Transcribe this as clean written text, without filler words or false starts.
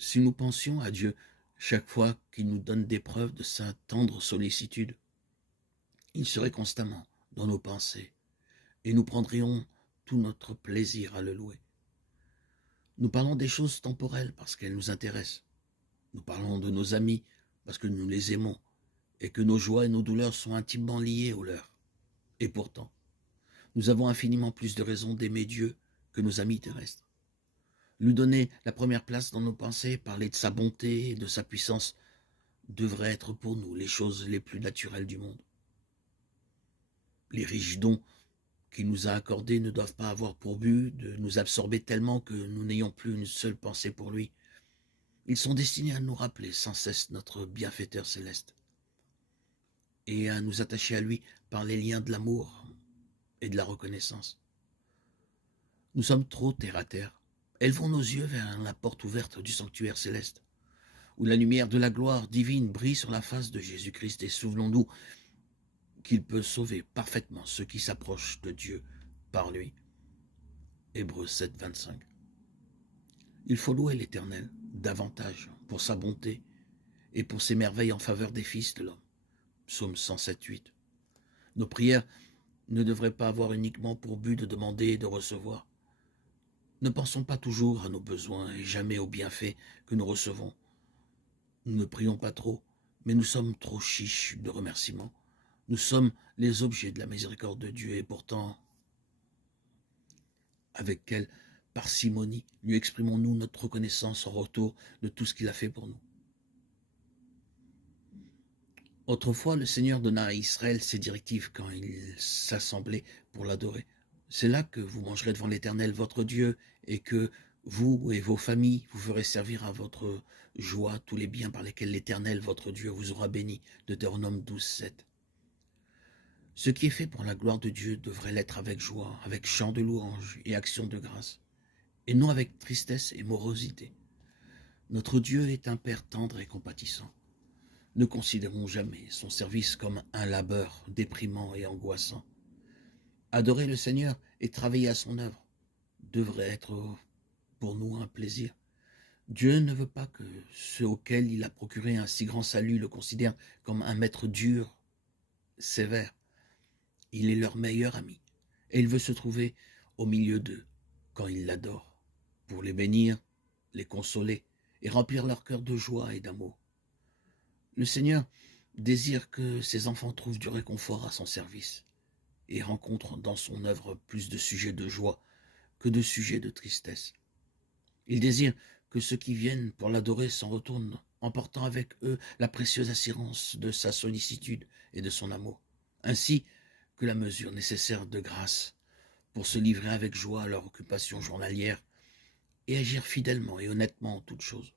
Si nous pensions à Dieu chaque fois qu'il nous donne des preuves de sa tendre sollicitude, il serait constamment dans nos pensées et nous prendrions tout notre plaisir à le louer. Nous parlons des choses temporelles parce qu'elles nous intéressent. Nous parlons de nos amis parce que nous les aimons et que nos joies et nos douleurs sont intimement liées aux leurs. Et pourtant, nous avons infiniment plus de raisons d'aimer Dieu que nos amis terrestres. Lui donner la première place dans nos pensées, parler de sa bonté et de sa puissance devrait être pour nous les choses les plus naturelles du monde. Les riches dons qu'il nous a accordés ne doivent pas avoir pour but de nous absorber tellement que nous n'ayons plus une seule pensée pour lui. Ils sont destinés à nous rappeler sans cesse notre bienfaiteur céleste et à nous attacher à lui par les liens de l'amour et de la reconnaissance. Nous sommes trop terre à terre. Élevons nos yeux vers la porte ouverte du sanctuaire céleste, où la lumière de la gloire divine brille sur la face de Jésus-Christ, et souvenons-nous qu'il peut sauver parfaitement ceux qui s'approchent de Dieu par lui. Hébreux 7, 25. Il faut louer l'Éternel davantage pour sa bonté et pour ses merveilles en faveur des fils de l'homme. Psaume 107, 8. Nos prières ne devraient pas avoir uniquement pour but de demander et de recevoir. Ne pensons pas toujours à nos besoins et jamais aux bienfaits que nous recevons. Nous ne prions pas trop, mais nous sommes trop chiches de remerciements. Nous sommes les objets de la miséricorde de Dieu et pourtant, avec quelle parcimonie lui exprimons-nous notre reconnaissance en retour de tout ce qu'il a fait pour nous. Autrefois, le Seigneur donna à Israël ses directives quand il s'assemblait pour l'adorer. C'est là que vous mangerez devant l'Éternel votre Dieu et que vous et vos familles vous ferez servir à votre joie tous les biens par lesquels l'Éternel votre Dieu vous aura béni. Deutéronome 12, 7. Ce qui est fait pour la gloire de Dieu devrait l'être avec joie, avec chant de louange et action de grâce, et non avec tristesse et morosité. Notre Dieu est un Père tendre et compatissant. Ne considérons jamais son service comme un labeur déprimant et angoissant. Adorer le Seigneur et travailler à son œuvre devrait être pour nous un plaisir. Dieu ne veut pas que ceux auxquels il a procuré un si grand salut le considèrent comme un maître dur, sévère. Il est leur meilleur ami et il veut se trouver au milieu d'eux quand ils l'adorent, pour les bénir, les consoler et remplir leur cœur de joie et d'amour. Le Seigneur désire que ses enfants trouvent du réconfort à son service et rencontrent dans son œuvre plus de sujets de joie que de sujets de tristesse. Il désire que ceux qui viennent pour l'adorer s'en retournent, emportant avec eux la précieuse assurance de sa sollicitude et de son amour, ainsi que la mesure nécessaire de grâce pour se livrer avec joie à leur occupation journalière et agir fidèlement et honnêtement en toutes choses.